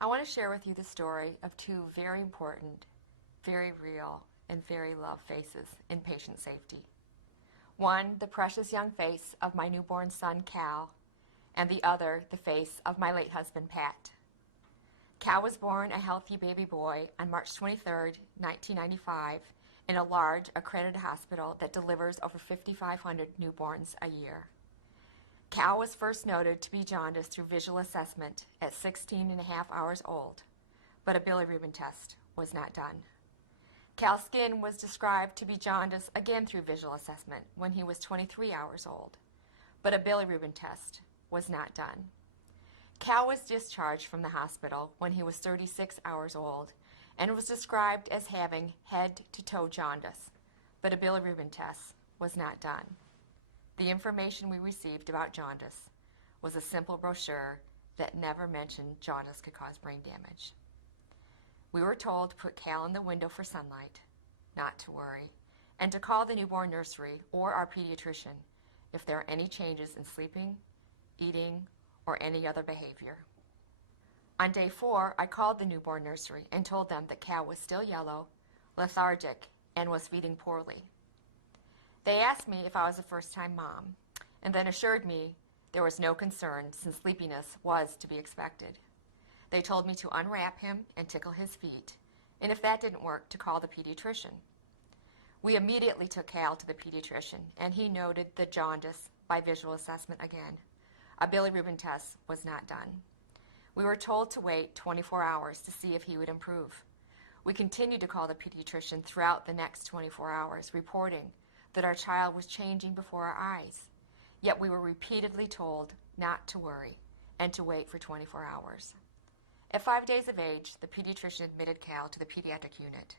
I want to share with you the story of two very important, very real, and very loved faces in patient safety. One, the precious young face of my newborn son, Cal, and the other, the face of my late husband, Pat. Cal was born a healthy baby boy on March 23, 1995, in a large, accredited hospital that delivers over 5,500 newborns a year. Cal was first noted to be jaundiced through visual assessment at 16 and a half hours old, but a bilirubin test was not done. Cal's skin was described to be jaundiced again through visual assessment when he was 23 hours old, but a bilirubin test was not done. Cal was discharged from the hospital when he was 36 hours old and was described as having head-to-toe jaundice, but a bilirubin test was not done. The information we received about jaundice was a simple brochure that never mentioned jaundice could cause brain damage. We were told to put Cal in the window for sunlight, not to worry, and to call the newborn nursery or our pediatrician if there are any changes in sleeping, eating, or any other behavior. On day 4, I called the newborn nursery and told them that Cal was still yellow, lethargic, and was feeding poorly. They asked me if I was a first-time mom, and then assured me there was no concern since sleepiness was to be expected. They told me to unwrap him and tickle his feet, and if that didn't work, to call the pediatrician. We immediately took Cal to the pediatrician, and he noted the jaundice by visual assessment again. A bilirubin test was not done. We were told to wait 24 hours to see if he would improve. We continued to call the pediatrician throughout the next 24 hours, reporting that our child was changing before our eyes. Yet we were repeatedly told not to worry and to wait for 24 hours. At 5 days of age, the pediatrician admitted Cal to the pediatric unit.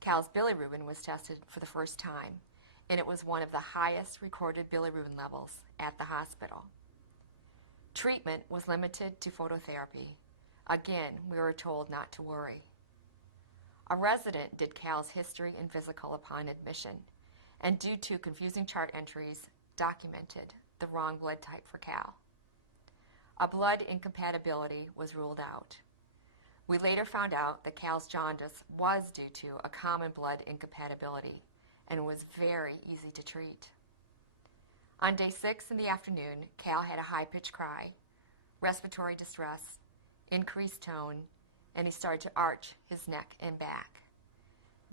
Cal's bilirubin was tested for the first time, and it was one of the highest recorded bilirubin levels at the hospital. Treatment was limited to phototherapy. Again, we were told not to worry. A resident did Cal's history and physical upon admission, and due to confusing chart entries, documented the wrong blood type for Cal. A blood incompatibility was ruled out. We later found out that Cal's jaundice was due to a common blood incompatibility and was very easy to treat. On day 6 in the afternoon, Cal had a high-pitched cry, respiratory distress, increased tone, and he started to arch his neck and back.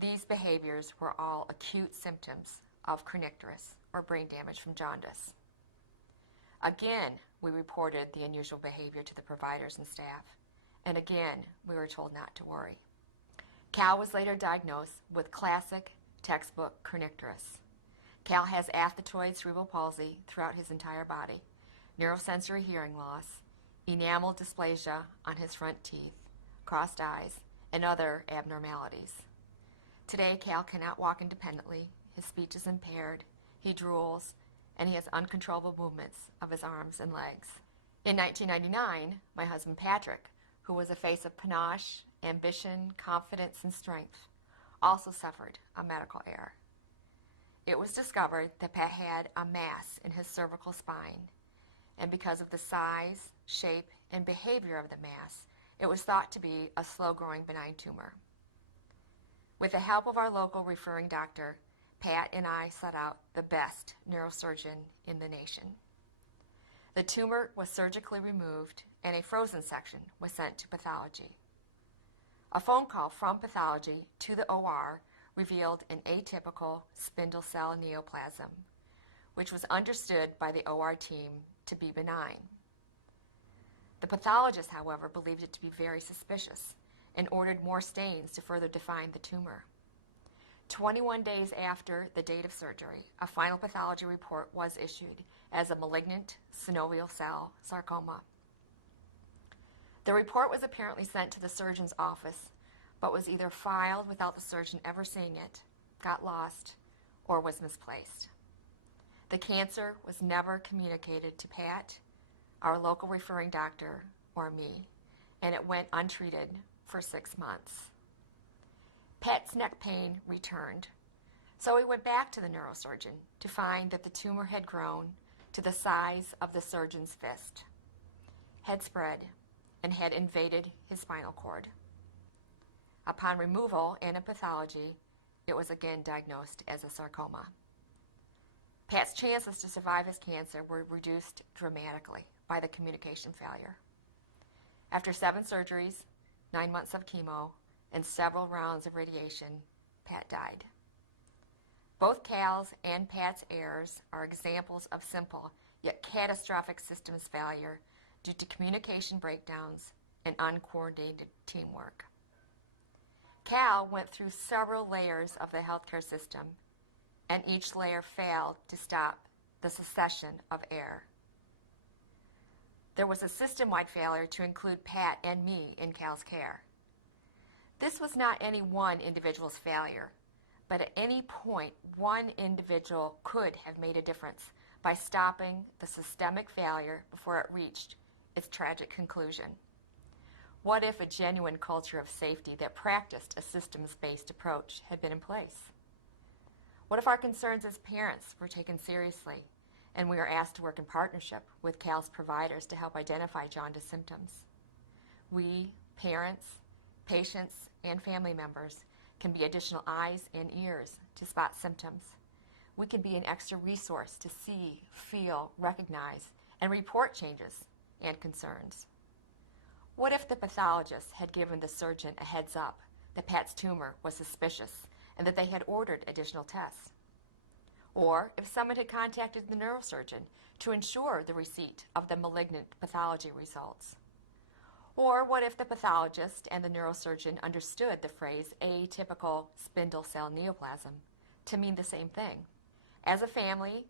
These behaviors were all acute symptoms of kernicterus, or brain damage from jaundice. Again, we reported the unusual behavior to the providers and staff, and again, we were told not to worry. Cal was later diagnosed with classic textbook kernicterus. Cal has athetoid cerebral palsy throughout his entire body, neurosensory hearing loss, enamel dysplasia on his front teeth, crossed eyes, and other abnormalities. Today, Cal cannot walk independently, his speech is impaired, he drools, and he has uncontrollable movements of his arms and legs. In 1999, my husband Patrick, who was a face of panache, ambition, confidence, and strength, also suffered a medical error. It was discovered that Pat had a mass in his cervical spine, and because of the size, shape, and behavior of the mass, it was thought to be a slow-growing benign tumor. With the help of our local referring doctor, Pat and I sought out the best neurosurgeon in the nation. The tumor was surgically removed and a frozen section was sent to pathology. A phone call from pathology to the OR revealed an atypical spindle cell neoplasm, which was understood by the OR team to be benign. The pathologist, however, believed it to be very suspicious and ordered more stains to further define the tumor. 21 days after the date of surgery, a final pathology report was issued as a malignant synovial cell sarcoma. The report was apparently sent to the surgeon's office, but was either filed without the surgeon ever seeing it, got lost, or was misplaced. The cancer was never communicated to Pat, our local referring doctor, or me, and it went untreated for 6 months. Pat's neck pain returned, so we went back to the neurosurgeon to find that the tumor had grown to the size of the surgeon's fist, had spread, and had invaded his spinal cord. Upon removal and a pathology, it was again diagnosed as a sarcoma. Pat's chances to survive his cancer were reduced dramatically by the communication failure. After 7 surgeries, 9 months of chemo, and several rounds of radiation, Pat died. Both Cal's and Pat's errors are examples of simple yet catastrophic systems failure due to communication breakdowns and uncoordinated teamwork. Cal went through several layers of the healthcare system, and each layer failed to stop the succession of error. There was a system-wide failure to include Pat and me in Cal's care. This was not any one individual's failure, but at any point, one individual could have made a difference by stopping the systemic failure before it reached its tragic conclusion. What if a genuine culture of safety that practiced a systems-based approach had been in place? What if our concerns as parents were taken seriously and we were asked to work in partnership with Cal's providers to help identify jaundice symptoms? We, parents, patients, and family members can be additional eyes and ears to spot symptoms. We can be an extra resource to see, feel, recognize, and report changes and concerns. What if the pathologist had given the surgeon a heads up that Pat's tumor was suspicious and that they had ordered additional tests? Or if someone had contacted the neurosurgeon to ensure the receipt of the malignant pathology results? Or what if the pathologist and the neurosurgeon understood the phrase atypical spindle cell neoplasm to mean the same thing? As a family,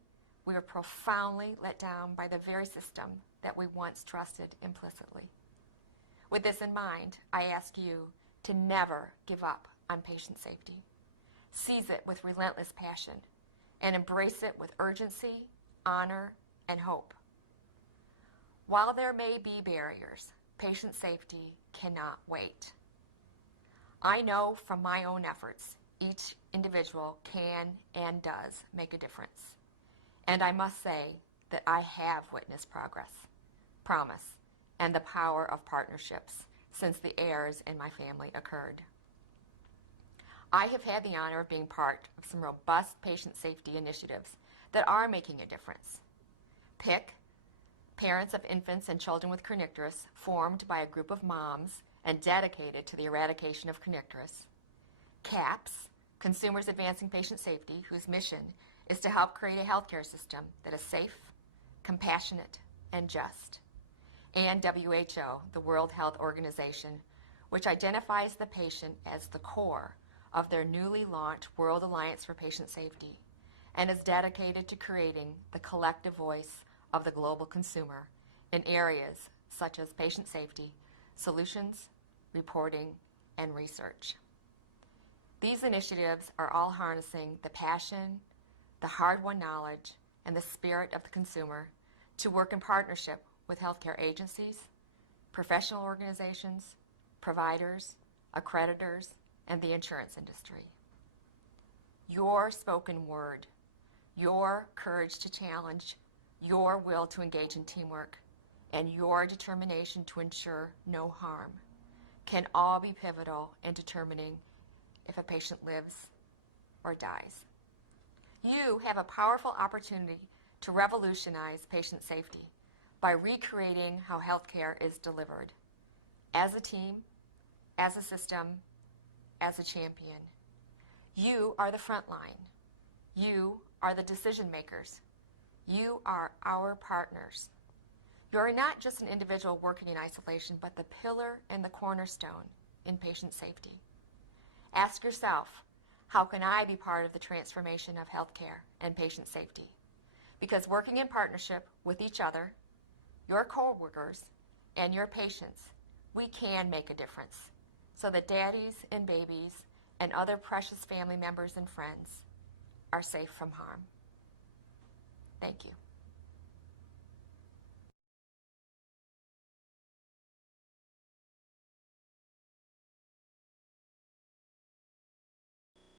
we were profoundly let down by the very system that we once trusted implicitly. With this in mind, I ask you to never give up on patient safety. Seize it with relentless passion and embrace it with urgency, honor, and hope. While there may be barriers, patient safety cannot wait. I know from my own efforts, each individual can and does make a difference. And I must say that I have witnessed progress, promise, and the power of partnerships since the errors in my family occurred. I have had the honor of being part of some robust patient safety initiatives that are making a difference. PIC, Parents of Infants and Children with Kernicterus, formed by a group of moms and dedicated to the eradication of kernicterus. CAPS, Consumers Advancing Patient Safety, whose mission is to help create a healthcare system that is safe, compassionate, and just. And WHO, the World Health Organization, which identifies the patient as the core of their newly launched World Alliance for Patient Safety and is dedicated to creating the collective voice of the global consumer in areas such as patient safety, solutions, reporting, and research. These initiatives are all harnessing the passion, the hard-won knowledge, and the spirit of the consumer to work in partnership with healthcare agencies, professional organizations, providers, accreditors, and the insurance industry. Your spoken word, your courage to challenge, your will to engage in teamwork, and your determination to ensure no harm can all be pivotal in determining if a patient lives or dies. You have a powerful opportunity to revolutionize patient safety by recreating how healthcare is delivered. As a team, as a system, as a champion. You are the front line. You are the decision makers. You are our partners. You are not just an individual working in isolation, but the pillar and the cornerstone in patient safety. Ask yourself, how can I be part of the transformation of healthcare and patient safety? Because working in partnership with each other, your co-workers, and your patients, we can make a difference so that daddies and babies and other precious family members and friends are safe from harm. Thank you.